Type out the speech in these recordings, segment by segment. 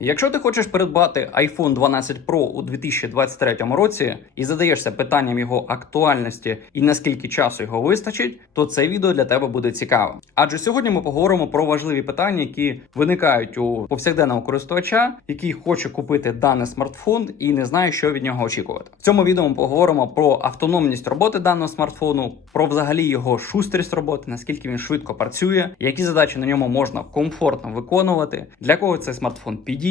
Якщо ти хочеш придбати iPhone 12 Pro у 2023 році і задаєшся питанням його актуальності і наскільки часу його вистачить, то це відео для тебе буде цікавим. Адже сьогодні ми поговоримо про важливі питання, які виникають у повсякденного користувача, який хоче купити даний смартфон і не знає, що від нього очікувати. В цьому відео ми поговоримо про автономність роботи даного смартфону, про взагалі його шустрість роботи, наскільки він швидко працює, які задачі на ньому можна комфортно виконувати, для кого цей смартфон підійде.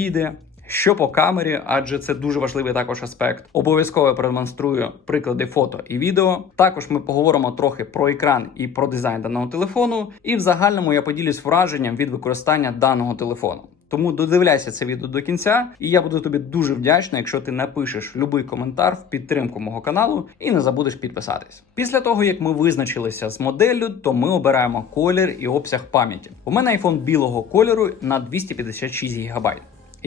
Що по камері, адже це дуже важливий також аспект. Обов'язково продемонструю приклади фото і відео. Також ми поговоримо трохи про екран і про дизайн даного телефону. І в загальному я поділюсь враженням від використання даного телефону. Тому додивляйся це відео до кінця, і я буду тобі дуже вдячний, якщо ти напишеш будь-який коментар в підтримку мого каналу і не забудеш підписатись. Після того як ми визначилися з моделлю, то ми обираємо колір і обсяг пам'яті. У мене iPhone білого кольору на 256 ГБ.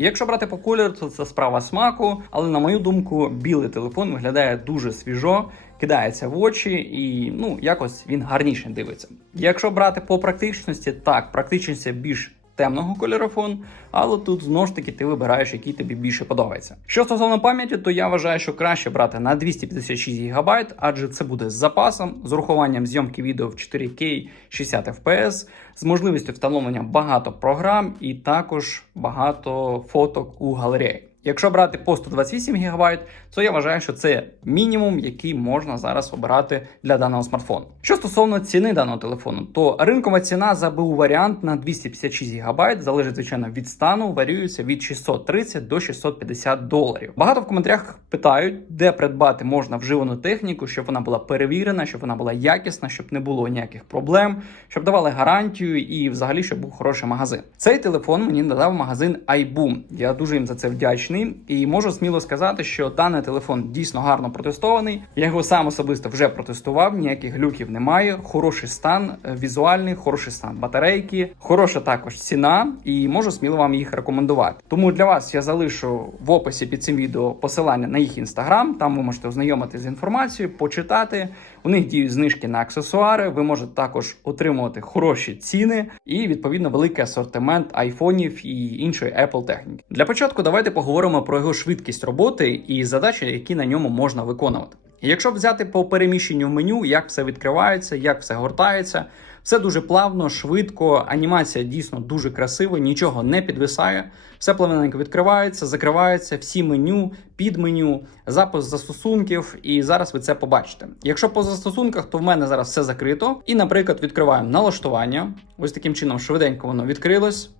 Якщо брати по кольору, то це справа смаку, але на мою думку, білий телефон виглядає дуже свіжо, кидається в очі, і ну якось він гарніше дивиться. Якщо брати по практичності, так практичність більш темного кольору фон, але тут знову ж таки ти вибираєш, який тобі більше подобається. Що стосовно пам'яті, то я вважаю, що краще брати на 256 ГБ, адже це буде з запасом, з урахуванням зйомки відео в 4К 60 FPS, з можливістю встановлення багато програм і також багато фоток у галереї. Якщо брати по 128 ГБ, то я вважаю, що це мінімум, який можна зараз обирати для даного смартфону. Що стосовно ціни даного телефону, то ринкова ціна за БУ варіант на 256 ГБ залежить звичайно від стану, варіюється від 630 до 650 доларів. Багато в коментарях питають, де придбати можна вживану техніку, щоб вона була перевірена, щоб вона була якісна, щоб не було ніяких проблем, щоб давали гарантію і взагалі щоб був хороший магазин. Цей телефон мені надав магазин iBoom. Я дуже їм за це вдячний і можу сміло сказати, що даний телефон дійсно гарно протестований. Я його сам особисто вже протестував, ніяких глюків немає. Хороший стан е, візуальний, хороший стан батарейки, хороша також ціна, і можу сміло вам їх рекомендувати. Тому для вас я залишу в описі під цим відео посилання на їх інстаграм. Там ви можете ознайомитися з інформацією, почитати. У них діють знижки на аксесуари. Ви можете також отримувати хороші ціни і відповідно великий асортимент айфонів і іншої Apple техніки. Для початку давайте поговоримо про його швидкість роботи і задачі, які на ньому можна виконувати. Якщо взяти по переміщенню меню, як все відкривається, як все гортається, все дуже плавно, швидко, анімація дійсно дуже красива, нічого не підвисає, все плавненько відкривається, закривається, всі меню, підменю, запис застосунків, і зараз ви це побачите. Якщо по застосунках, то в мене зараз все закрито. І, наприклад, відкриваємо налаштування. Ось таким чином швиденько воно відкрилось.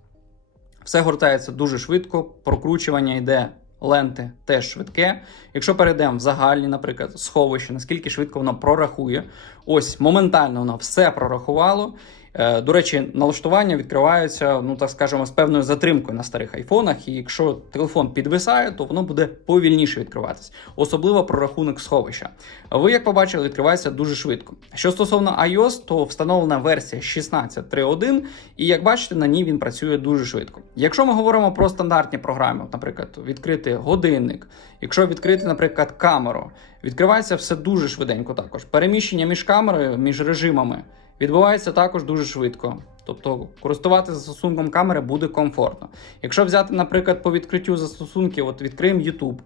Все гортається дуже швидко, прокручування йде ленти теж швидке. Якщо перейдемо в загальні, наприклад, сховище, наскільки швидко воно прорахує, ось моментально воно все прорахувало. Е, До речі, налаштування відкриваються, ну так скажемо, з певною затримкою на старих айфонах. І якщо телефон підвисає, то воно буде повільніше відкриватись, особливо прорахунок сховища. Ви, як побачили, відкривається дуже швидко. Що стосовно iOS, то встановлена версія 16.3.1, і як бачите, на ній він працює дуже швидко. Якщо ми говоримо про стандартні програми, наприклад, відкрити годинник, якщо відкрити, наприклад, камеру, відкривається все дуже швиденько. Також переміщення між камерою, між режимами відбувається також дуже швидко. Тобто користуватися застосунком камери буде комфортно. Якщо взяти, наприклад, по відкриттю застосунків, от відкриємо YouTube.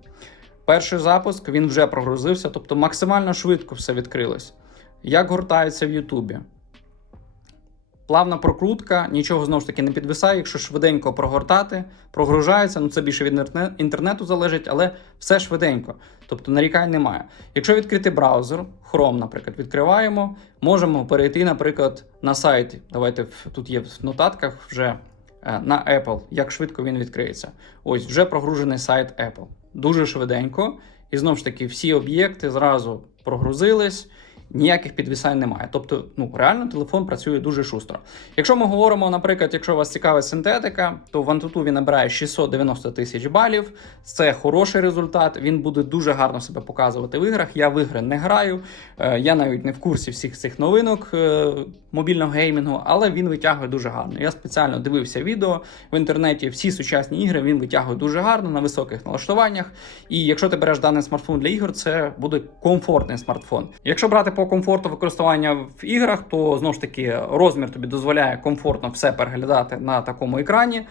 Перший запуск він вже прогрузився, тобто максимально швидко все відкрилось. Як гортається в Ютубі? Плавна прокрутка, нічого знову ж таки не підвисає, якщо швиденько прогортати, прогружається, ну це більше від інтернету залежить, але все швиденько. Тобто нарікань немає. Якщо відкрити браузер, Chrome, наприклад, відкриваємо, можемо перейти, наприклад, на сайт. Давайте тут є в нотатках вже е, на Apple, як швидко він відкриється. Ось вже прогружений сайт Apple. Дуже швиденько. І знову ж таки, всі об'єкти зразу прогрузились. Ніяких підвісань немає. Тобто, ну реально телефон працює дуже шустро. Якщо ми говоримо, наприклад, якщо вас цікавить синтетика, то в Antutu він набирає 690 тисяч балів. Це хороший результат. Він буде дуже гарно себе показувати в іграх. Я в ігри не граю. е, Я навіть не в курсі всіх цих новинок е, мобільного геймінгу, але він витягує дуже гарно. Я спеціально дивився відео в інтернеті. Всі сучасні ігри він витягує дуже гарно на високих налаштуваннях. І якщо ти береш даний смартфон для ігор, це буде комфортний смартфон. Якщо брати по комфорту використання в іграх, то знову ж таки розмір тобі дозволяє комфортно все переглядати на такому екрані.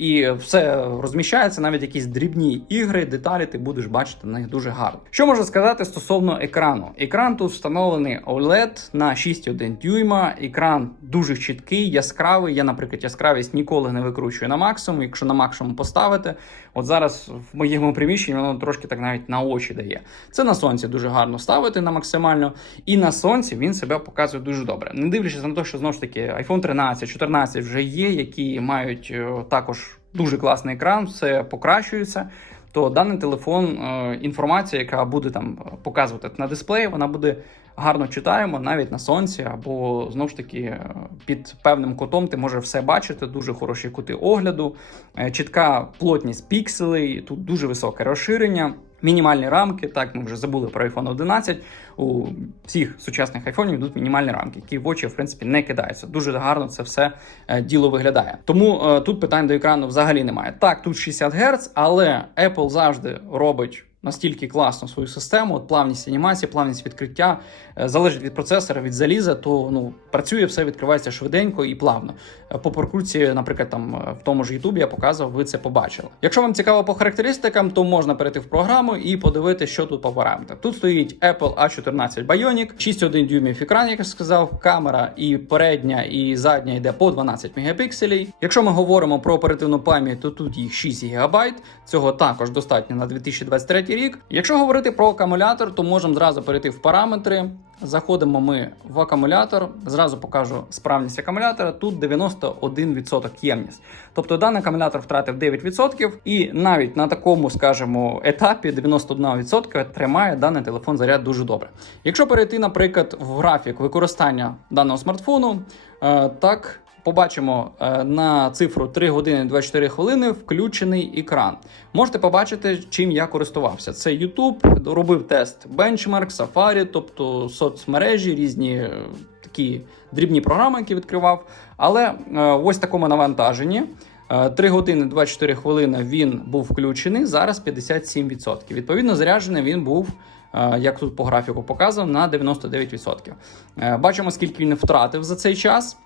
І все розміщається, навіть якісь дрібні ігри, деталі ти будеш бачити на них дуже гарно. Що можу сказати стосовно екрану? Екран тут встановлений OLED на 6,1 дюйма. Екран дуже чіткий, яскравий. Я, наприклад, яскравість ніколи не викручую на максимум. Якщо на максимум поставити, от зараз в моєму приміщенні воно трошки так навіть на очі дає. Це на сонці дуже гарно ставити на максимально, і на сонці він себе показує дуже добре. Не дивлячись на те, що знову ж таки iPhone 13, 14 вже є, які мають е, також дуже класний екран, все покращується. То даний телефон, е, інформація, яка буде там показувати на дисплеї, вона буде гарно читаємо навіть на сонці, або знову ж таки е, під певним кутом ти можеш все бачити. Дуже хороші кути огляду, е, чітка плотність пікселей, тут дуже високе розширення. Мінімальні рамки, так ми вже забули про iPhone 11. У всіх сучасних айфонів йдуть мінімальні рамки, які в очі в принципі не кидаються. Дуже гарно це все е, діло виглядає. Тому е, тут питань до екрану взагалі немає. Так, тут 60 Гц, але Apple завжди робить. Настільки класно свою систему, от плавність анімації, плавність відкриття е, залежить від процесора, від заліза, то ну працює все, відкривається швиденько і плавно. Е, По паркурці, наприклад, там е, в тому ж YouTube я показував, ви це побачили. Якщо вам цікаво по характеристикам, то можна перейти в програму і подивитися, що тут по параметрах. Тут стоїть Apple A14 Bionic, 6,1 дюймів екран, як я сказав, камера і передня, і задня йде по 12 мегапікселів. Якщо ми говоримо про оперативну пам'ять, то тут їх 6 ГБ. Цього також достатньо на 2023 рік. Якщо говорити про акумулятор, то можемо зразу перейти в параметри. Заходимо ми в акумулятор. Зразу покажу справність акумулятора. Тут 91% ємність. Тобто даний акумулятор втратив 9%, і навіть на такому, скажімо, етапі 91% тримає даний телефон заряд дуже добре. Якщо перейти, наприклад, в графік використання даного смартфону, е, так. Побачимо е, на цифру 3 години 24 хвилини включений екран. Можете побачити, чим я користувався. Це YouTube, робив тест Benchmark, Safari, тобто соцмережі, різні е, такі дрібні програми, які відкривав. Але е, ось такому навантаженні. 3 години 24 хвилини він був включений, зараз 57%. Відповідно, заряджений він був, як тут по графіку показано, на 99%. Е, Бачимо, скільки він втратив за цей час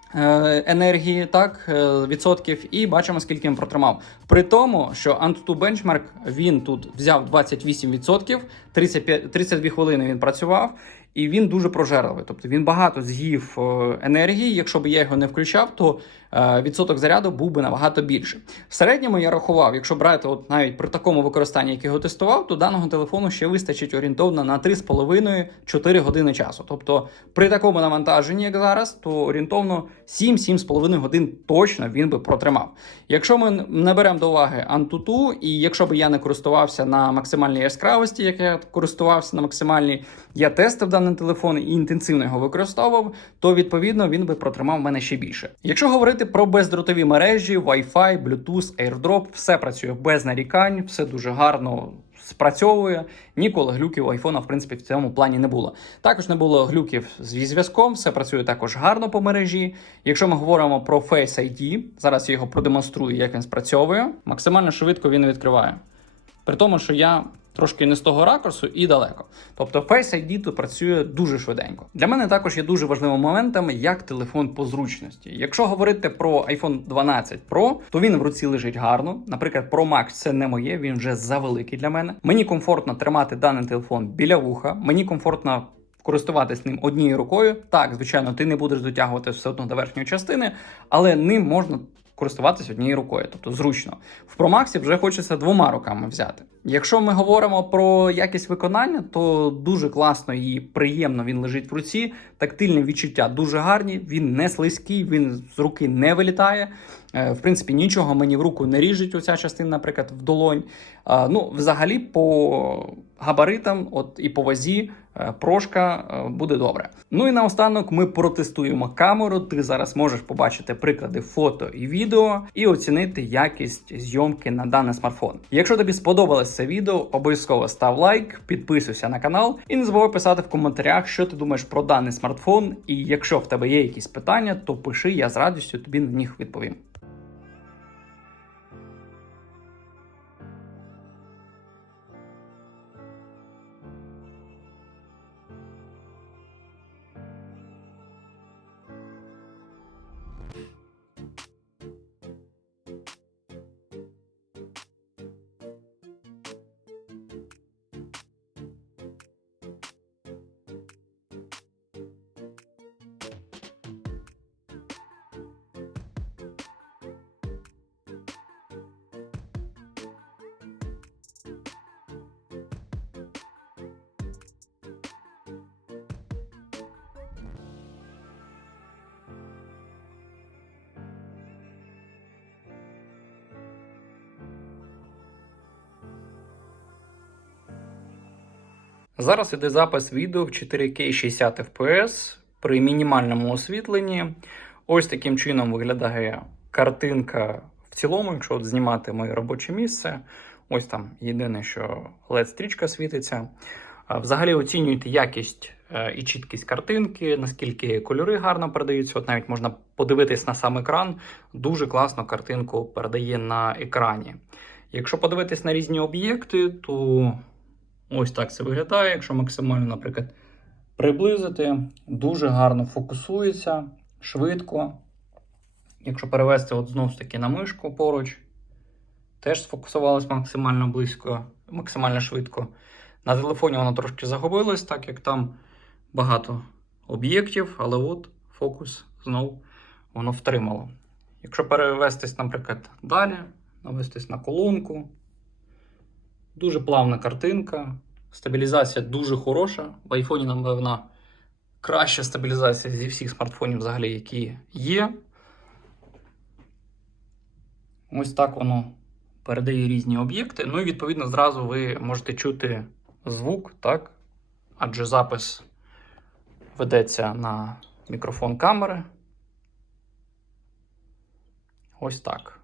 енергії, так, е, відсотків, і бачимо, скільки він протримав. При тому, що Antutu Benchmark він тут взяв 28%, 35, 32 хвилини він працював. І він дуже прожерливий, тобто він багато з'їв е, енергії. Якщо б я його не включав, то е, відсоток заряду був би набагато більше. В середньому я рахував, якщо брати, от навіть при такому використанні, як його тестував, то даного телефону ще вистачить орієнтовно на 3,5-4 години часу. Тобто при такому навантаженні, як зараз, то орієнтовно 7-7,5 годин точно він би протримав. Якщо ми не беремо до уваги Antutu, і якщо б я не користувався на максимальній яскравості, як я користувався на максимальній, я тестив даний телефон і інтенсивно його використовував, то відповідно він би протримав мене ще більше. Якщо говорити про бездротові мережі, Wi-Fi, Bluetooth, AirDrop, все працює без нарікань, все дуже гарно. Спрацьовує ніколи глюків у айфона, в принципі, в цьому плані не було. Також не було глюків зі зв'язком, все працює також гарно по мережі. Якщо ми говоримо про Face ID, зараз я його продемонструю, як він спрацьовує. Максимально швидко він відкриває. При тому, що я трошки не з того ракурсу і далеко. Тобто Face ID тут працює дуже швиденько. Для мене також є дуже важливим моментом, як телефон по зручності. Якщо говорити про iPhone 12 Pro, то він в руці лежить гарно. Наприклад, Pro Max це не моє, він вже завеликий для мене. Мені комфортно тримати даний телефон біля вуха. Мені комфортно. Користуватись ним однією рукою. Так, звичайно, ти не будеш дотягувати все одно до верхньої частини, але ним можна користуватись однією рукою, тобто зручно. В Max вже хочеться двома руками взяти. Якщо ми говоримо про якість виконання, то дуже класно і приємно він лежить в руці. Тактильні відчуття дуже гарні. Він не слизький, він з руки не вилітає. Е, В принципі, нічого мені в руку не ріжить. Оця частина, наприклад, в долонь. Е, Ну, взагалі, по габаритам, от і по вазі, е, прошка буде добре. Ну і наостанок ми протестуємо камеру. Ти зараз можеш побачити приклади фото і відео і оцінити якість зйомки на даний смартфон. Якщо тобі сподобалось це відео, обов'язково став лайк, підписуйся на канал і не забувай писати в коментарях, що ти думаєш про даний смартфон. І якщо в тебе є якісь питання, то пиши, я з радістю тобі на них відповім. Зараз іде запис відео в 4К 60 FPS при мінімальному освітленні. Ось таким чином виглядає картинка в цілому, якщо от знімати моє робоче місце. Ось там єдине, що LED-стрічка світиться. Взагалі оцінюйте якість е, і чіткість картинки, наскільки кольори гарно передаються. От навіть можна подивитись на сам екран. Дуже класно картинку передає на екрані. Якщо подивитись на різні об'єкти, то ось так це виглядає. Якщо максимально, наприклад, приблизити, дуже гарно фокусується, швидко. Якщо перевести от знову ж таки на мишку поруч, теж сфокусувалось максимально близько, максимально швидко. На телефоні воно трошки загубилось, так як там багато об'єктів, але от фокус знову воно втримало. Якщо перевестись, наприклад, далі, навестись на колонку, дуже плавна картинка, стабілізація дуже хороша. В айфоні, напевно, краща стабілізація зі всіх смартфонів, взагалі, які є. Ось так воно передає різні об'єкти. Ну і відповідно зразу ви можете чути звук, так? Адже запис ведеться на мікрофон камери. Ось так.